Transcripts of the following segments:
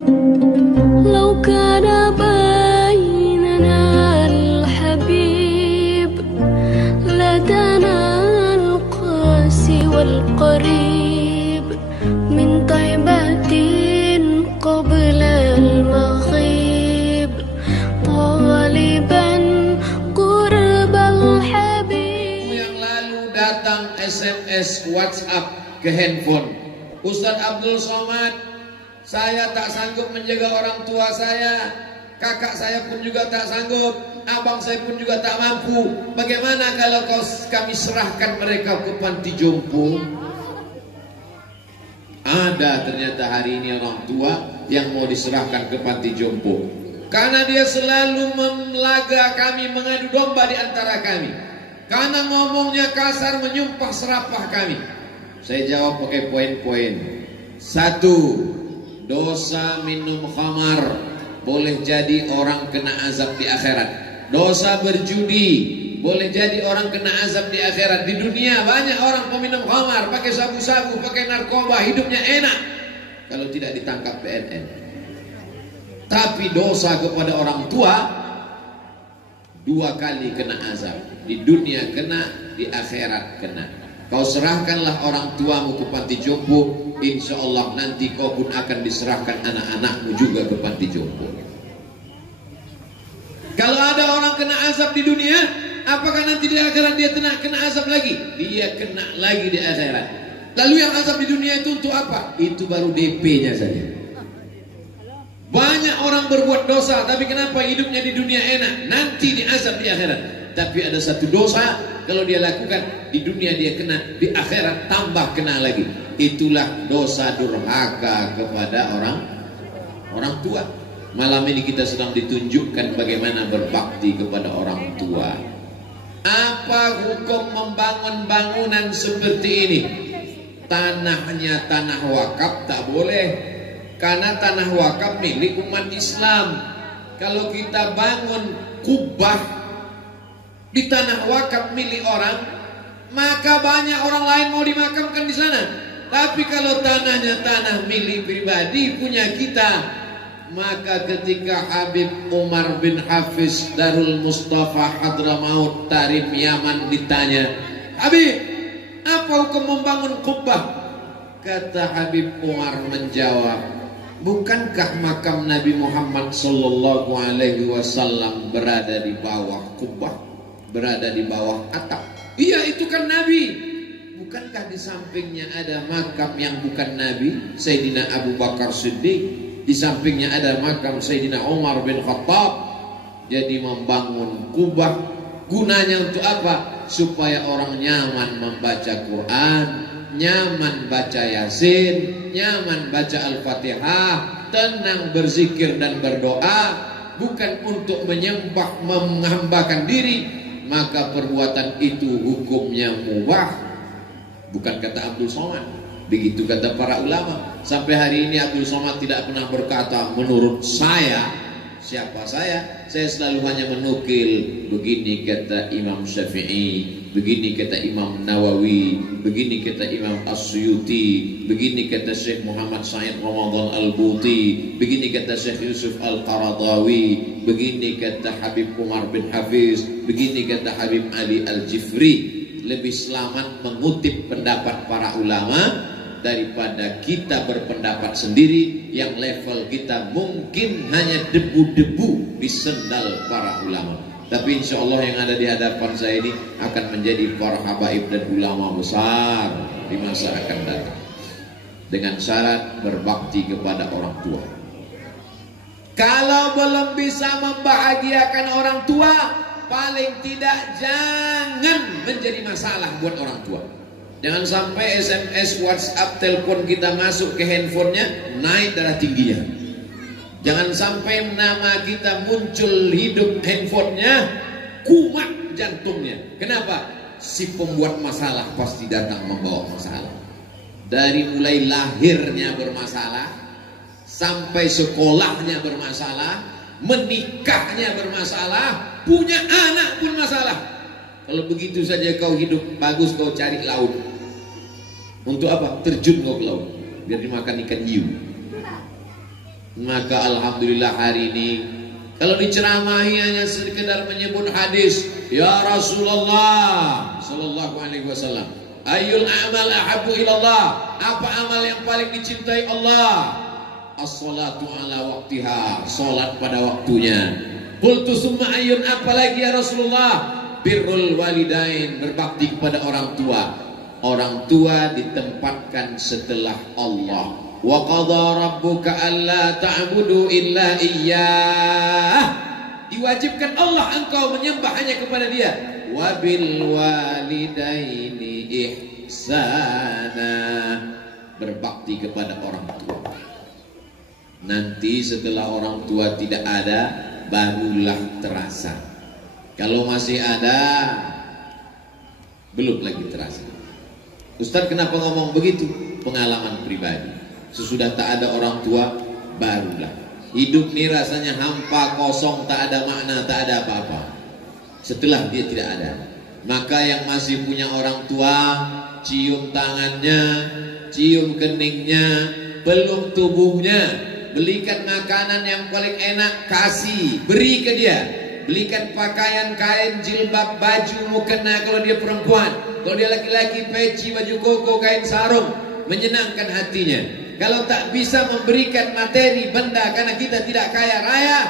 لو كان بيننا الحبيب لدنا القاسي والقريب من طيبة قبل المغيب طالبا قرب الحبيب. Yang lalu datang SMS WhatsApp ke handphone, Ustadz Abdul Somad, saya tak sanggup menjaga orang tua saya, kakak saya pun juga tak sanggup, abang saya pun juga tak mampu. Bagaimana kalau kami serahkan mereka ke panti jompo? Ada ternyata hari ini orang tua yang mau diserahkan ke panti jompo karena dia selalu memelaga kami, mengadu domba di antara kami, karena ngomongnya kasar, menyumpah serapah kami. Saya jawab pakai poin-poin. Satu, dosa minum khamar boleh jadi orang kena azab di akhirat. Dosa berjudi boleh jadi orang kena azab di akhirat. Di dunia banyak orang peminum khamar, pakai sabu-sabu, pakai narkoba, hidupnya enak kalau tidak ditangkap BNN. Tapi dosa kepada orang tua dua kali kena azab. Di dunia kena, di akhirat kena. Kau serahkanlah orang tuamu ke panti jompo, insya Allah nanti kau pun akan diserahkan anak-anakmu juga ke panti jompo. Kalau ada orang kena azab di dunia, apakah nanti di akhirat dia kena azab lagi? Dia kena lagi di akhirat. Lalu yang azab di dunia itu untuk apa? Itu baru DP-nya saja. Banyak orang berbuat dosa, tapi kenapa hidupnya di dunia enak? Nanti diazab di akhirat. Tapi ada satu dosa, kalau dia lakukan di dunia dia kena, di akhirat tambah kena lagi. Itulah dosa durhaka kepada orang tua. Malam ini kita sedang ditunjukkan bagaimana berbakti kepada orang tua. Apa hukum membangun bangunan seperti ini? Tanahnya tanah wakaf tak boleh, karena tanah wakaf milik umat Islam. Kalau kita bangun kubah di tanah wakaf milik orang, maka banyak orang lain mau dimakamkan di sana. Tapi kalau tanahnya tanah milik pribadi punya kita, maka ketika Habib Umar bin Hafiz Darul Mustafa Hadramaut Tarim Yaman ditanya, Habib, apa hukum membangun kubah? Kata Habib Umar menjawab, bukankah makam Nabi Muhammad sallallahu alaihi wasallam berada di bawah kubah, berada di bawah atap? Iya, itu kan Nabi. Bukankah di sampingnya ada makam yang bukan Nabi, Sayyidina Abu Bakar Siddiq? Di sampingnya ada makam Sayyidina Umar bin Khattab. Jadi membangun kubah gunanya untuk apa? Supaya orang nyaman membaca Quran, nyaman baca Yasin, nyaman baca Al-Fatihah, tenang berzikir dan berdoa, bukan untuk menyembah, menghambakan diri. Maka perbuatan itu hukumnya mubah. Bukan kata Abdul Somad, begitu kata para ulama. Sampai hari ini Abdul Somad tidak pernah berkata menurut saya. Siapa saya? Saya selalu hanya menukil. Begini kata Imam Syafi'i, begini kata Imam Nawawi, begini kata Imam As-Suyuti, begini kata Syekh Muhammad Said Ramadan Al-Buti, begini kata Syekh Yusuf Al-Qaradawi, begini kata Habib Umar bin Hafiz, begini kata Habib Ali Al-Jifri. Lebih selamat mengutip pendapat para ulama daripada kita berpendapat sendiri yang level kita mungkin hanya debu-debu di sendal para ulama. Tapi insya Allah yang ada di hadapan saya ini akan menjadi para habaib dan ulama besar di masa akan datang, dengan syarat berbakti kepada orang tua. Kalau belum bisa membahagiakan orang tua, paling tidak jangan menjadi masalah buat orang tua. Jangan sampai SMS, WhatsApp, telepon kita masuk ke handphonenya naik darah tingginya. Jangan sampai nama kita muncul hidup handphonenya kumat jantungnya. Kenapa? Si pembuat masalah pasti datang membawa masalah. Dari mulai lahirnya bermasalah, sampai sekolahnya bermasalah, menikahnya bermasalah, punya anak pun masalah. Kalau begitu saja kau hidup bagus, kau cari laut. Untuk apa? Terjun kau ke laut biar dimakan ikan hiu. Maka alhamdulillah hari ini kalau diceramahi hanya sekedar menyebut hadis, ya Rasulullah sallallahu alaihi wasallam, ayyul a'mal ahabbu ilallah, apa amal yang paling dicintai Allah? As-salatu ala waqtiha, salat pada waktunya. Qultu summa ayyun, apa lagi ya Rasulullah? Birrul walidain, berbakti kepada orang tua. Orang tua ditempatkan setelah Allah. Wa qadha rabbuka alla ta'budu illa iyyah, diwajibkan Allah engkau menyembah hanya kepada Dia. Wa bil walidaini ihsana, berbakti kepada orang tua. Nanti setelah orang tua tidak ada, barulah terasa. Kalau masih ada, belum lagi terasa. Ustaz kenapa ngomong begitu? Pengalaman pribadi. Sesudah tak ada orang tua, barulah hidup ini rasanya hampa, kosong, tak ada makna, tak ada apa-apa. Setelah dia tidak ada, maka yang masih punya orang tua, cium tangannya, cium keningnya, peluk tubuhnya, belikan makanan yang paling enak, kasih, beri ke dia. Belikan pakaian, kain, jilbab, baju, mukena kalau dia perempuan. Kalau dia laki-laki, peci, baju koko, kain sarung, menyenangkan hatinya. Kalau tak bisa memberikan materi, benda, karena kita tidak kaya raya,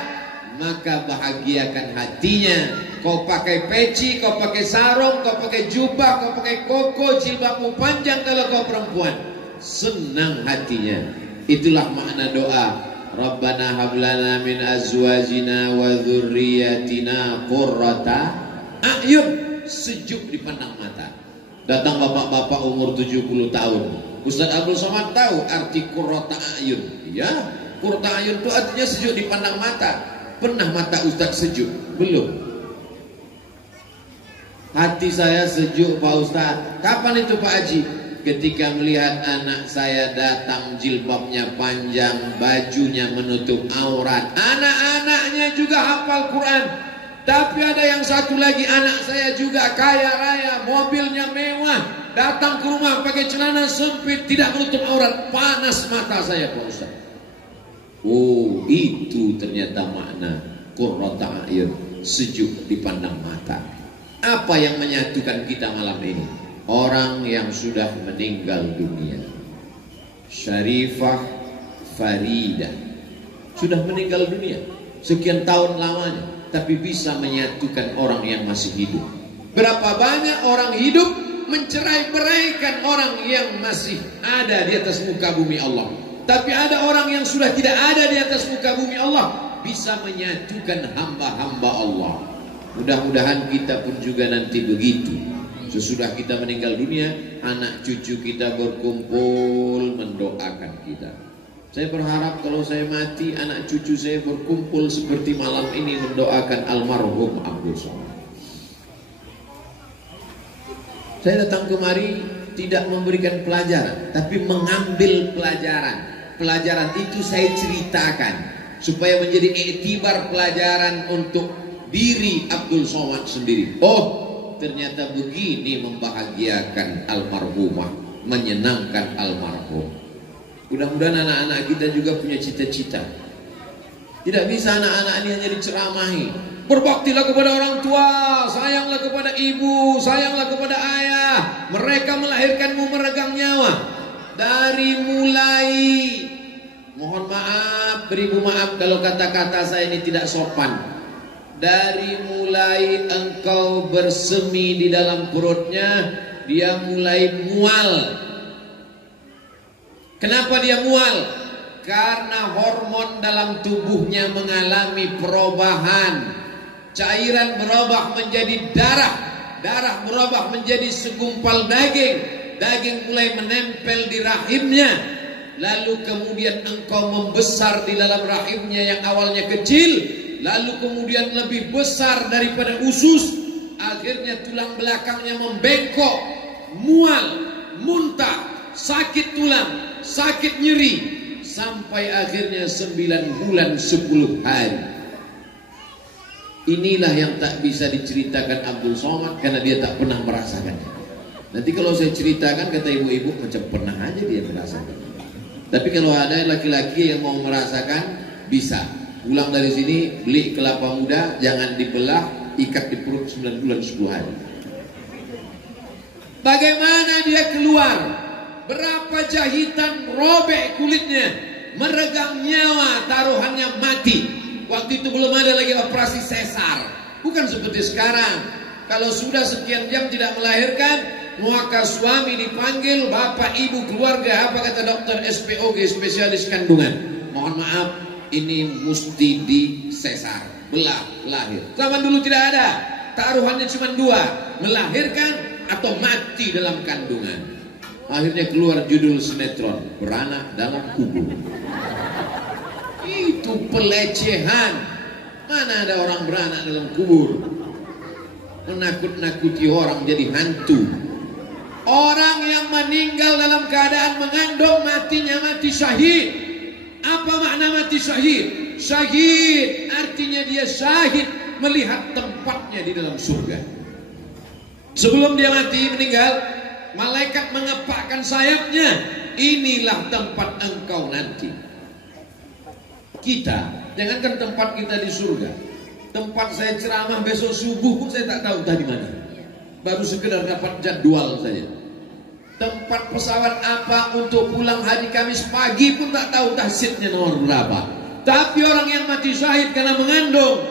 maka bahagiakan hatinya. Kau pakai peci, kau pakai sarung, kau pakai jubah, kau pakai koko, jilbabmu panjang kalau kau perempuan, senang hatinya. Itulah makna doa. Rabbana hablana min azwajina wa dzurriyyatina qurrata a'yun, sejuk dipandang mata. Datang bapak-bapak umur 70 tahun. Ustaz Abdul Somad tahu arti qurrata a'yun? Ya, qurrata a'yun itu artinya sejuk dipandang mata. Pernah mata Ustaz sejuk? Belum. Hati saya sejuk Pak Ustaz. Kapan itu Pak Haji? Ketika melihat anak saya datang jilbabnya panjang, bajunya menutup aurat. Anak-anaknya juga hafal Quran. Tapi ada yang satu lagi, anak saya juga kaya raya, mobilnya mewah, datang ke rumah pakai celana sempit, tidak menutup aurat. Panas mata saya Pak Ustaz. Oh, itu ternyata makna qurrata a'yun, sejuk dipandang mata. Apa yang menyatukan kita malam ini? Orang yang sudah meninggal dunia. Syarifah Farida sudah meninggal dunia sekian tahun lamanya, tapi bisa menyatukan orang yang masih hidup. Berapa banyak orang hidup mencerai-beraikan orang yang masih ada di atas muka bumi Allah. Tapi ada orang yang sudah tidak ada di atas muka bumi Allah, bisa menyatukan hamba-hamba Allah. Mudah-mudahan kita pun juga nanti begitu. Sesudah kita meninggal dunia, anak cucu kita berkumpul mendoakan kita. Saya berharap kalau saya mati, anak cucu saya berkumpul seperti malam ini mendoakan almarhum Abdul Somad. Saya datang kemari tidak memberikan pelajaran, tapi mengambil pelajaran. Pelajaran itu saya ceritakan supaya menjadi iktibar pelajaran untuk diri Abdul Somad sendiri. Oh, ternyata begini membahagiakan almarhumah, menyenangkan almarhum. Mudah-mudahan anak-anak kita juga punya cita-cita. Tidak bisa anak-anak ini hanya diceramahi. Berbaktilah kepada orang tua, sayanglah kepada ibu, sayanglah kepada ayah. Mereka melahirkanmu meregang nyawa. Dari mulai, mohon maaf, beribu maaf kalau kata-kata saya ini tidak sopan. Dari mulai engkau bersemi di dalam perutnya, dia mulai mual. Kenapa dia mual? Karena hormon dalam tubuhnya mengalami perubahan. Cairan berubah menjadi darah, darah berubah menjadi segumpal daging, daging mulai menempel di rahimnya. Lalu kemudian engkau membesar di dalam rahimnya yang awalnya kecil, lalu kemudian lebih besar daripada usus. Akhirnya tulang belakangnya membengkok, mual, muntah, sakit tulang, sakit nyeri, sampai akhirnya 9 bulan 10 hari. Inilah yang tak bisa diceritakan Abdul Somad karena dia tak pernah merasakannya. Nanti kalau saya ceritakan kata ibu-ibu, macam pernah aja dia merasakan. Tapi kalau ada laki-laki yang mau merasakan, bisa. Pulang dari sini, beli kelapa muda, jangan dibelah, ikat di perut 9 bulan 10 hari. Bagaimana dia keluar? Berapa jahitan robek kulitnya, meregang nyawa, taruhannya mati. Waktu itu belum ada lagi operasi sesar. Bukan seperti sekarang. Kalau sudah sekian jam tidak melahirkan, maka suami dipanggil, bapak, ibu, keluarga, apa kata dokter SPOG, spesialis kandungan. Mohon maaf, ini mesti disesar, belah, lahir. Zaman dulu tidak ada, taruhannya cuma 2, melahirkan atau mati dalam kandungan. Akhirnya keluar judul sinetron, Beranak Dalam Kubur. Itu pelecehan. Mana ada orang beranak dalam kubur? Menakut-nakuti orang jadi hantu. Orang yang meninggal dalam keadaan mengandung, matinya mati syahid. Apa makna mati syahid? Syahid artinya dia syahid melihat tempatnya di dalam surga. Sebelum dia mati meninggal, malaikat mengepakkan sayapnya. Inilah tempat engkau nanti. Kita, jangankan tempat kita di surga, tempat saya ceramah besok subuh pun saya tak tahu tadi mana. Baru sekedar dapat jadwal saja. Tempat pesawat apa untuk pulang hari Kamis pagi pun tak tahu tahsidnya nomor berapa. Tapi orang yang mati syahid karena mengandung,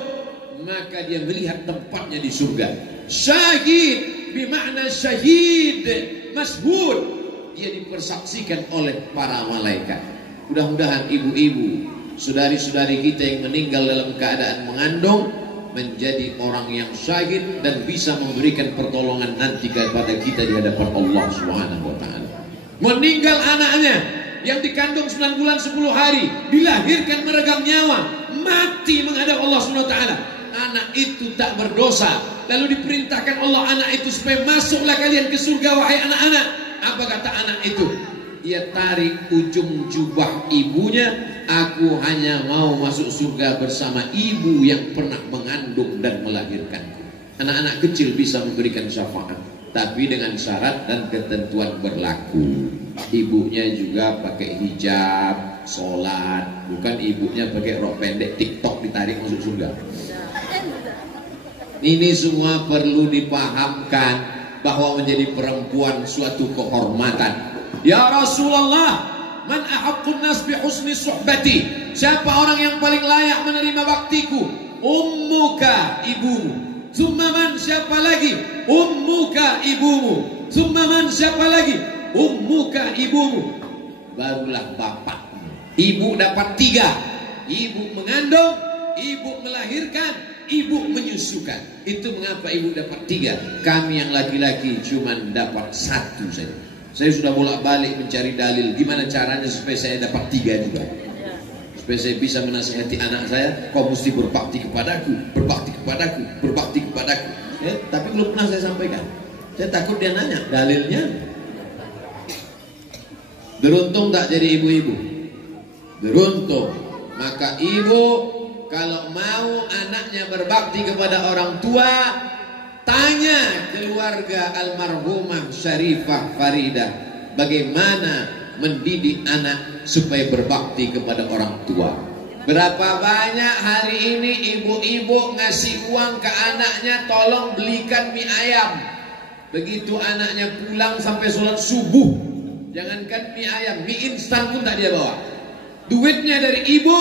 maka dia melihat tempatnya di surga. Syahid bermakna syahid, mashhud. Dia dipersaksikan oleh para malaikat. Mudah-mudahan ibu-ibu, saudari-saudari kita yang meninggal dalam keadaan mengandung menjadi orang yang syahid dan bisa memberikan pertolongan nanti kepada kita di hadapan Allah Subhanahu wa taala. Meninggal anaknya yang dikandung 9 bulan 10 hari, dilahirkan meregang nyawa, mati menghadap Allah Subhanahu wa taala. Anak itu tak berdosa. Lalu diperintahkan Allah anak itu supaya masuklah kalian ke surga wahai anak-anak. Apa kata anak itu? Dia tarik ujung jubah ibunya. Aku hanya mau masuk surga bersama ibu yang pernah mengandung dan melahirkanku. Anak-anak kecil bisa memberikan syafaat, tapi dengan syarat dan ketentuan berlaku. Ibunya juga pakai hijab, sholat, bukan ibunya pakai rok pendek TikTok ditarik masuk surga. Ini semua perlu dipahamkan bahwa menjadi perempuan suatu kehormatan. Ya Rasulullah, man ahaqqun nas bi husni suhbati. Siapa orang yang paling layak menerima baktiku? Ummuka, ibumu. Summa man, siapa lagi? Ummuka, ibumu. Summa man, siapa lagi? Ummuka, ibumu. Barulah bapak. Ibu dapat 3. Ibu mengandung, ibu melahirkan, ibu menyusukan. Itu mengapa ibu dapat 3. Kami yang laki-laki cuma dapat 1 saja. Saya sudah bolak-balik mencari dalil gimana caranya supaya saya dapat 3 juga, supaya saya bisa menasihati anak saya, kau mesti berbakti kepadaku, berbakti kepadaku, berbakti kepadaku. Ya, tapi belum pernah saya sampaikan. Saya takut dia nanya dalilnya. Beruntung tak jadi ibu-ibu. Beruntung. Maka ibu kalau mau anaknya berbakti kepada orang tua, tanya keluarga almarhumah Syarifah Faridah bagaimana mendidik anak supaya berbakti kepada orang tua. Berapa banyak hari ini ibu-ibu ngasih uang ke anaknya, tolong belikan mie ayam. Begitu anaknya pulang sampai sholat subuh, jangankan mie ayam, mie instan pun tak dia bawa. Duitnya dari ibu,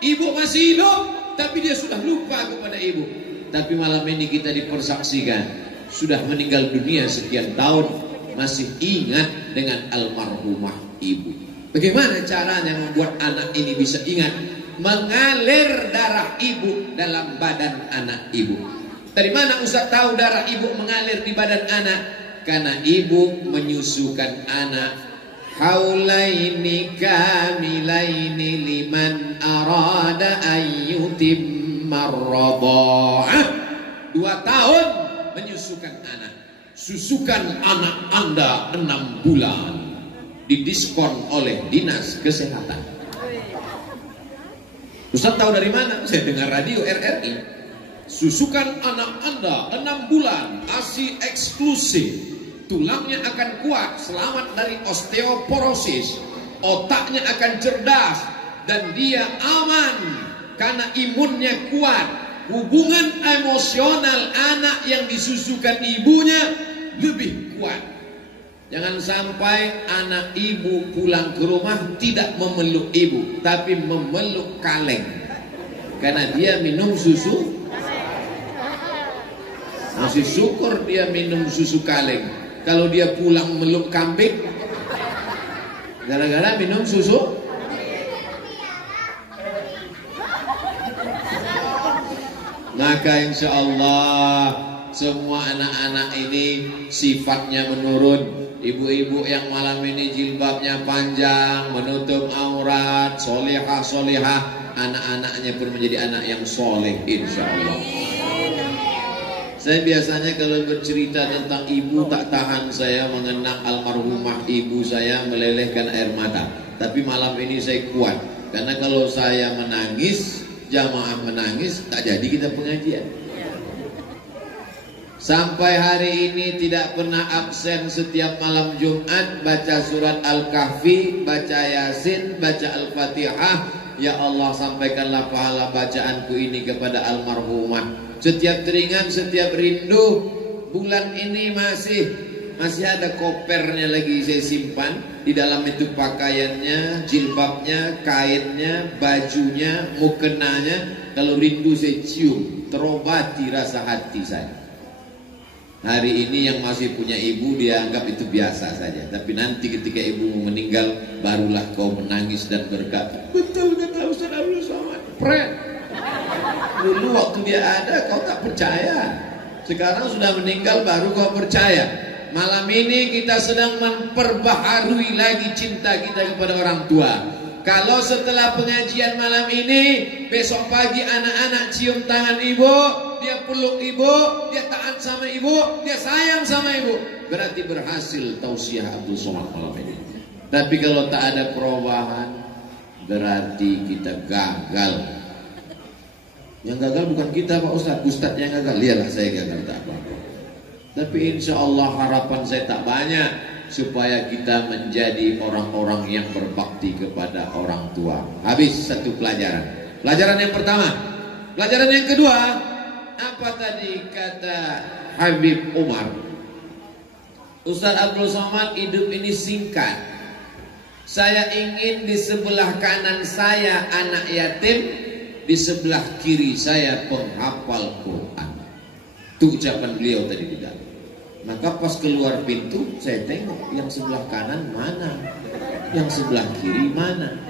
ibu masih hidup, tapi dia sudah lupa kepada ibu. Tapi malam ini kita dipersaksikan sudah meninggal dunia sekian tahun, masih ingat dengan almarhumah ibu. Bagaimana caranya membuat anak ini bisa ingat? Mengalir darah ibu dalam badan anak ibu. Dari mana Ustaz tahu darah ibu mengalir di badan anak? Karena ibu menyusukan anak. Haulaini kamilaini liman arada ayyutim marradha'ah. 2 tahun menyusukan anak. Susukan anak Anda 6 bulan. Didiskon oleh Dinas Kesehatan. Ustaz tahu dari mana? Saya dengar radio RRI. Susukan anak Anda 6 bulan, ASI eksklusif. Tulangnya akan kuat, selamat dari osteoporosis. otaknya akan cerdas, dan dia aman karena imunnya kuat. Hubungan emosional anak yang disusukan ibunya lebih kuat. Jangan sampai anak ibu pulang ke rumah tidak memeluk ibu, tapi memeluk kaleng, karena dia minum susu. Masih syukur dia minum susu kaleng. Kalau dia pulang meluk kambing, gara-gara minum susu. Maka insya Allah semua anak-anak ini sifatnya menurun. Ibu-ibu yang malam ini jilbabnya panjang, menutup aurat, solehah, anak-anaknya pun menjadi anak yang soleh insya Allah. Saya biasanya kalau bercerita tentang ibu tak tahan saya mengenang almarhumah ibu saya melelehkan air mata. Tapi malam ini saya kuat, karena kalau saya menangis, jamaah menangis, tak jadi kita pengajian. Sampai hari ini tidak pernah absen setiap malam Jumat baca surat Al-Kahfi, baca Yasin, baca Al-Fatihah. Ya Allah, sampaikanlah pahala bacaanku ini kepada almarhumah. Setiap teringat, setiap rindu. Bulan ini masih ada kopernya lagi saya simpan. Di dalam itu pakaiannya, jilbabnya, kainnya, bajunya, mukenanya. Kalau rindu saya cium, terobati rasa hati saya. Hari ini yang masih punya ibu dia anggap itu biasa saja. Tapi nanti ketika ibu meninggal, barulah kau menangis dan berkata, betul kata Ustaz Abdul Somad. Dulu waktu dia ada kau tak percaya. Sekarang sudah meninggal baru kau percaya. Malam ini kita sedang memperbaharui lagi cinta kita kepada orang tua. Kalau setelah pengajian malam ini, besok pagi anak-anak cium tangan ibu, dia peluk ibu, dia taat sama ibu, dia sayang sama ibu, berarti berhasil tausiah Abdul Somad malam ini. Tapi kalau tak ada perubahan, berarti kita gagal. Yang gagal bukan kita Pak Ustadz, Ustadz yang gagal. Lihatlah saya gagal tak apa-apa. Tapi insya Allah harapan saya tak banyak, supaya kita menjadi orang-orang yang berbakti kepada orang tua. Habis satu pelajaran. Pelajaran yang pertama. Pelajaran yang kedua, apa tadi kata Habib Umar? Ustaz Abdul Somad, hidup ini singkat. Saya ingin di sebelah kanan saya anak yatim, di sebelah kiri saya penghafal Quran. Itu ucapan beliau tadi di dalam. Maka pas keluar pintu saya tengok yang sebelah kanan mana, yang sebelah kiri mana.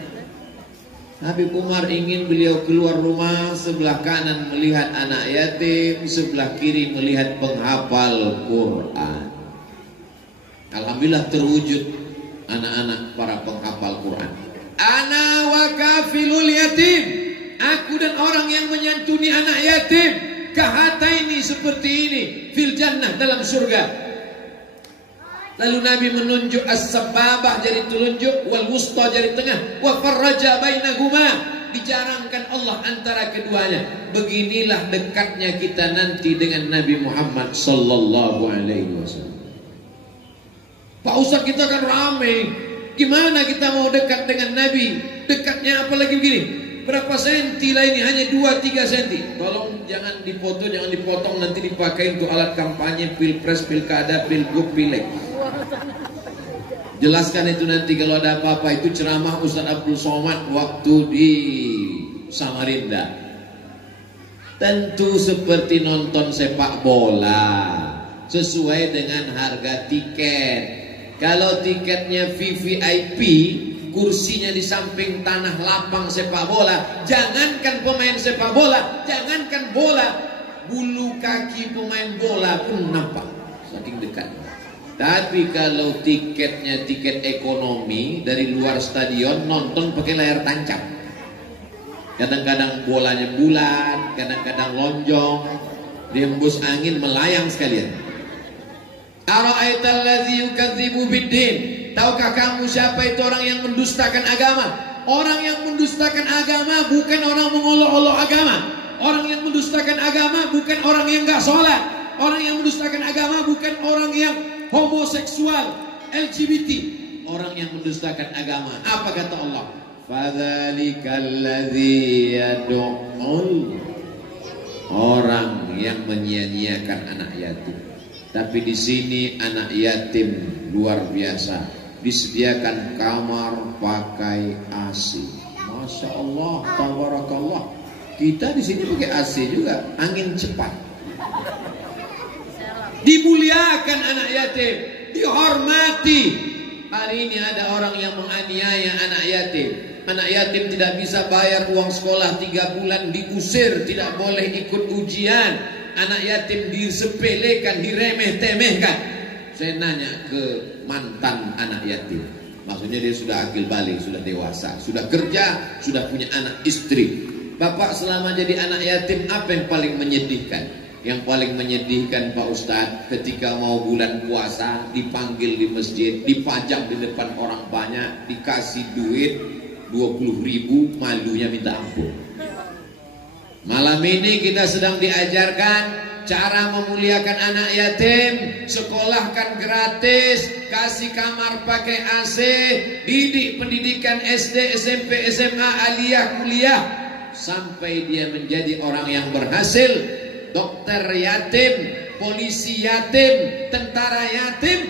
Habib Umar ingin beliau keluar rumah, sebelah kanan melihat anak yatim, sebelah kiri melihat penghafal Quran. Alhamdulillah terwujud anak-anak para penghafal Quran. Ana wa kafilul yatim, aku dan orang yang menyantuni anak yatim, kahataini seperti ini fil jannah, dalam surga. Lalu Nabi menunjuk as-sababah jari telunjuk, wal wusta jari tengah, wa farraja bainahuma, dijarangkan Allah antara keduanya. Beginilah dekatnya kita nanti dengan Nabi Muhammad sallallahu alaihi wasallam. Pak Ustaz, kita kan ramai, gimana kita mau dekat dengan Nabi? Dekatnya apalagi begini, berapa senti lah ini, hanya 2-3 senti. Tolong jangan dipoto, jangan dipotong, nanti dipakai untuk alat kampanye pilpres, pilkada, pilgub, pileg. Jelaskan itu nanti kalau ada apa-apa. Itu ceramah Ustaz Abdul Somad waktu di Samarinda. Tentu seperti nonton sepak bola, sesuai dengan harga tiket. Kalau tiketnya VVIP, kursinya di samping tanah lapang sepak bola, jangankan pemain sepak bola, jangankan bola, bulu kaki pemain bola pun nampak, saking dekat. Tapi kalau tiketnya tiket ekonomi, dari luar stadion nonton pakai layar tancap, kadang-kadang bolanya bulat, kadang-kadang lonjong, dihembus angin melayang sekalian. Ara'aital ladzi yukadzibu biddin, tahukah kamu siapa itu orang yang mendustakan agama? Orang yang mendustakan agama bukan orang mengolok-olok agama. Orang yang mendustakan agama bukan orang yang gak sholat. Orang yang mendustakan agama bukan orang yang homoseksual, LGBT. orang yang mendustakan agama. Apa kata Allah? Fadzalikal ladzi yad'ul, orang yang menyia-nyiakan anak yatim. Tapi di sini anak yatim luar biasa, disediakan kamar pakai AC. Masya Allah, tabarakallah. Kita di sini pakai AC juga, angin cepat. Dimuliakan anak yatim, dihormati. Hari ini ada orang yang menganiaya anak yatim. Anak yatim tidak bisa bayar uang sekolah 3 bulan, diusir, tidak boleh ikut ujian. Anak yatim disepelekan, diremeh-temehkan. Saya nanya ke mantan anak yatim, maksudnya dia sudah akil balik, sudah dewasa, sudah kerja, sudah punya anak istri. Bapak selama jadi anak yatim, apa yang paling menyedihkan? Yang paling menyedihkan Pak Ustadz, ketika mau bulan puasa, dipanggil di masjid, dipajang di depan orang banyak, dikasih duit 20.000, malunya minta ampun. Malam ini kita sedang diajarkan cara memuliakan anak yatim, sekolahkan gratis, kasih kamar pakai AC, didik pendidikan SD, SMP, SMA, aliyah, kuliah, sampai dia menjadi orang yang berhasil. Dokter yatim, polisi yatim, tentara yatim.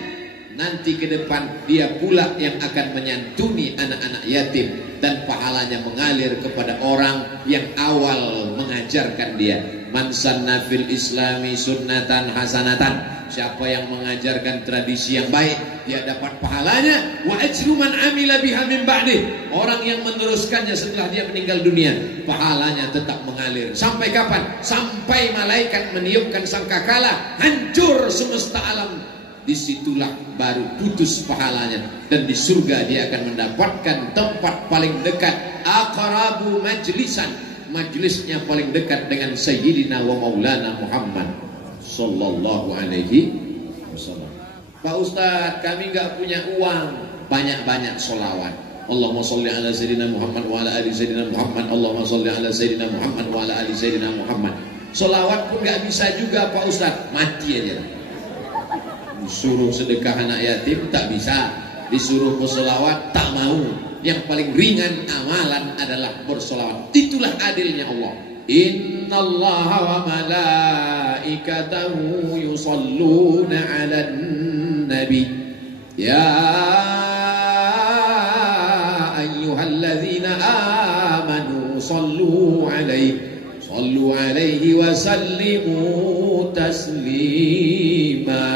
Nanti ke depan dia pula yang akan menyantuni anak-anak yatim, dan pahalanya mengalir kepada orang yang awal mengajarkan dia. Man sanna fil islami sunnatan hasanatan, siapa yang mengajarkan tradisi yang baik, dia dapat pahalanya. Wa ajru man amila biha min ba'di, orang yang meneruskannya setelah dia meninggal dunia, pahalanya tetap mengalir. Sampai kapan? Sampai malaikat meniupkan sangkakala, hancur semesta alam. Disitulah baru putus pahalanya, dan di surga dia akan mendapatkan tempat paling dekat, aqrabu majlisan, majlisnya paling dekat dengan Sayyidina wa Maulana Muhammad sallallahu alaihi wasallam. Pak Ustadz, kami nggak punya uang, banyak-banyak sholawat. Allahumma sholli ala Sayyidina Muhammad wa ala ali Sayyidina Muhammad. Allahumma sholli ala Sayyidina Muhammad wa ala ali Sayyidina Muhammad. Sholawat pun nggak bisa juga Pak Ustadz, mati aja. Disuruh sedekah anak yatim tak bisa, disuruh bersolawat tak mau. Yang paling ringan amalan adalah bersolawat. Itulah adilnya Allah. Innallaha wa malaikatahu yusalluna 'alan nabi ya ayyuhalladzina amanu sallu 'alaihi wa sallimu taslima.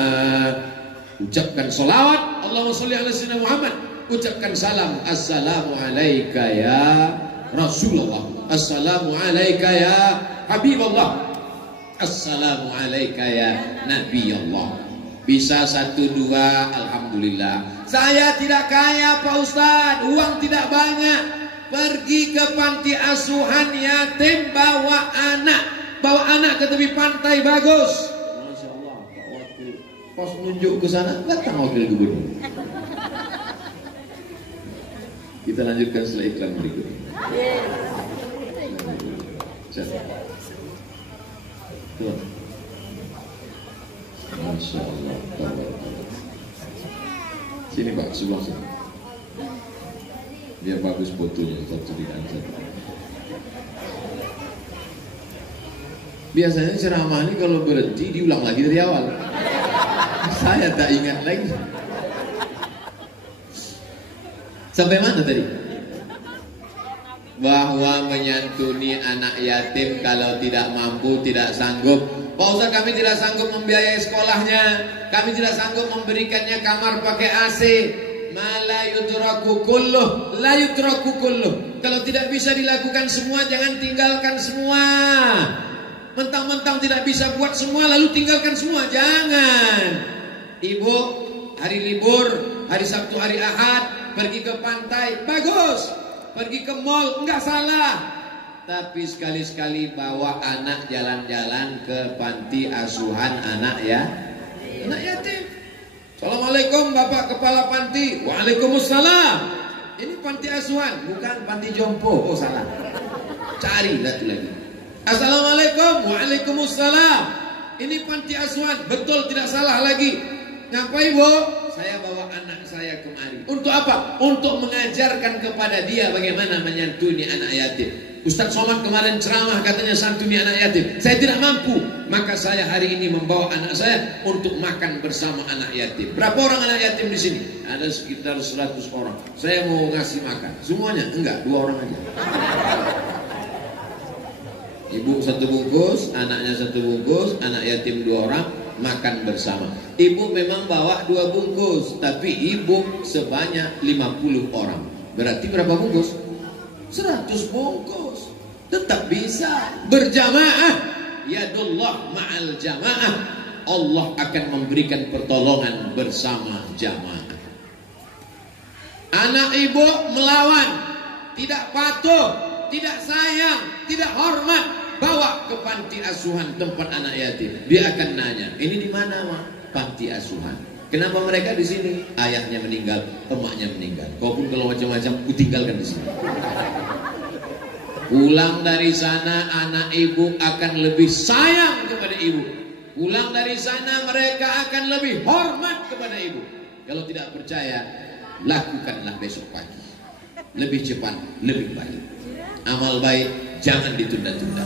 Ucapkan salawat, Allahumma sholli ala sayyidina Muhammad. Ucapkan salam, assalamu alayka ya Rasulullah, assalamu alayka ya Habibullah, assalamu alayka ya Nabi Allah. Bisa 1, 2, alhamdulillah. Saya tidak kaya Pak Ustadz, uang tidak banyak. Pergi ke panti asuhan yatim, bawa anak ke tepi pantai bagus. Masya Allah, Pak Wakil pas nunjuk ke sana, datang wakil gubernur. Kita lanjutkan setelah iklan berikut. Tuh. Masya Allah. Sini Pak, sebelah sini. Biar bagus fotonya, satu di kanan. Biasanya ceramah ini kalau berhenti diulang lagi dari awal. Saya tak ingat lagi. Sampai mana tadi? Bahwa menyantuni anak yatim kalau tidak mampu, tidak sanggup. Pak Ustaz, kami tidak sanggup membiayai sekolahnya, kami tidak sanggup memberikannya kamar pakai AC. La yudraku kulluh, la yudraku kulluh. Kalau tidak bisa dilakukan semua, jangan tinggalkan semua. Mentang-mentang tidak bisa buat semua lalu tinggalkan semua, jangan. Ibu hari libur, hari Sabtu, hari Ahad, pergi ke pantai, bagus. Pergi ke mall, enggak salah. Tapi sekali-sekali bawa anak jalan-jalan ke panti asuhan anak yatim. Assalamualaikum Bapak Kepala Panti. Waalaikumsalam. Ini panti asuhan, bukan panti jompo. Oh salah. Cari satu lagi. Assalamualaikum. Waalaikumsalam. Ini panti asuhan, betul tidak salah lagi. Ngapain Bu? saya bawa anak saya kemari. Untuk apa? Untuk mengajarkan kepada dia bagaimana menyantuni anak yatim. Ustaz Somad kemarin ceramah katanya santuni anak yatim. Saya tidak mampu, maka saya hari ini membawa anak saya untuk makan bersama anak yatim. Berapa orang anak yatim di sini? Ada sekitar 100 orang. Saya mau ngasih makan. Semuanya? Enggak, 2 orang aja. Ibu 1 bungkus, anaknya 1 bungkus, anak yatim 2 orang, makan bersama. Ibu memang bawa 2 bungkus, tapi ibu sebanyak 50 orang. Berarti berapa bungkus? 100 bungkus. Tetap bisa berjamaah. Yadullah ma'al jamaah. Allah akan memberikan pertolongan bersama jamaah. Anak ibu melawan, tidak patuh, tidak sayang, tidak hormat, bawa ke panti asuhan tempat anak yatim. Dia akan nanya, ini di mana, Mak? Panti asuhan. Kenapa mereka di sini? Ayahnya meninggal, emaknya meninggal. Kau pun kalau macam-macam, ku tinggalkan di sini. Pulang dari sana, anak ibu akan lebih sayang kepada ibu. Pulang dari sana, mereka akan lebih hormat kepada ibu. Kalau tidak percaya, lakukanlah besok pagi. Lebih cepat, lebih baik. Amal baik jangan ditunda-tunda.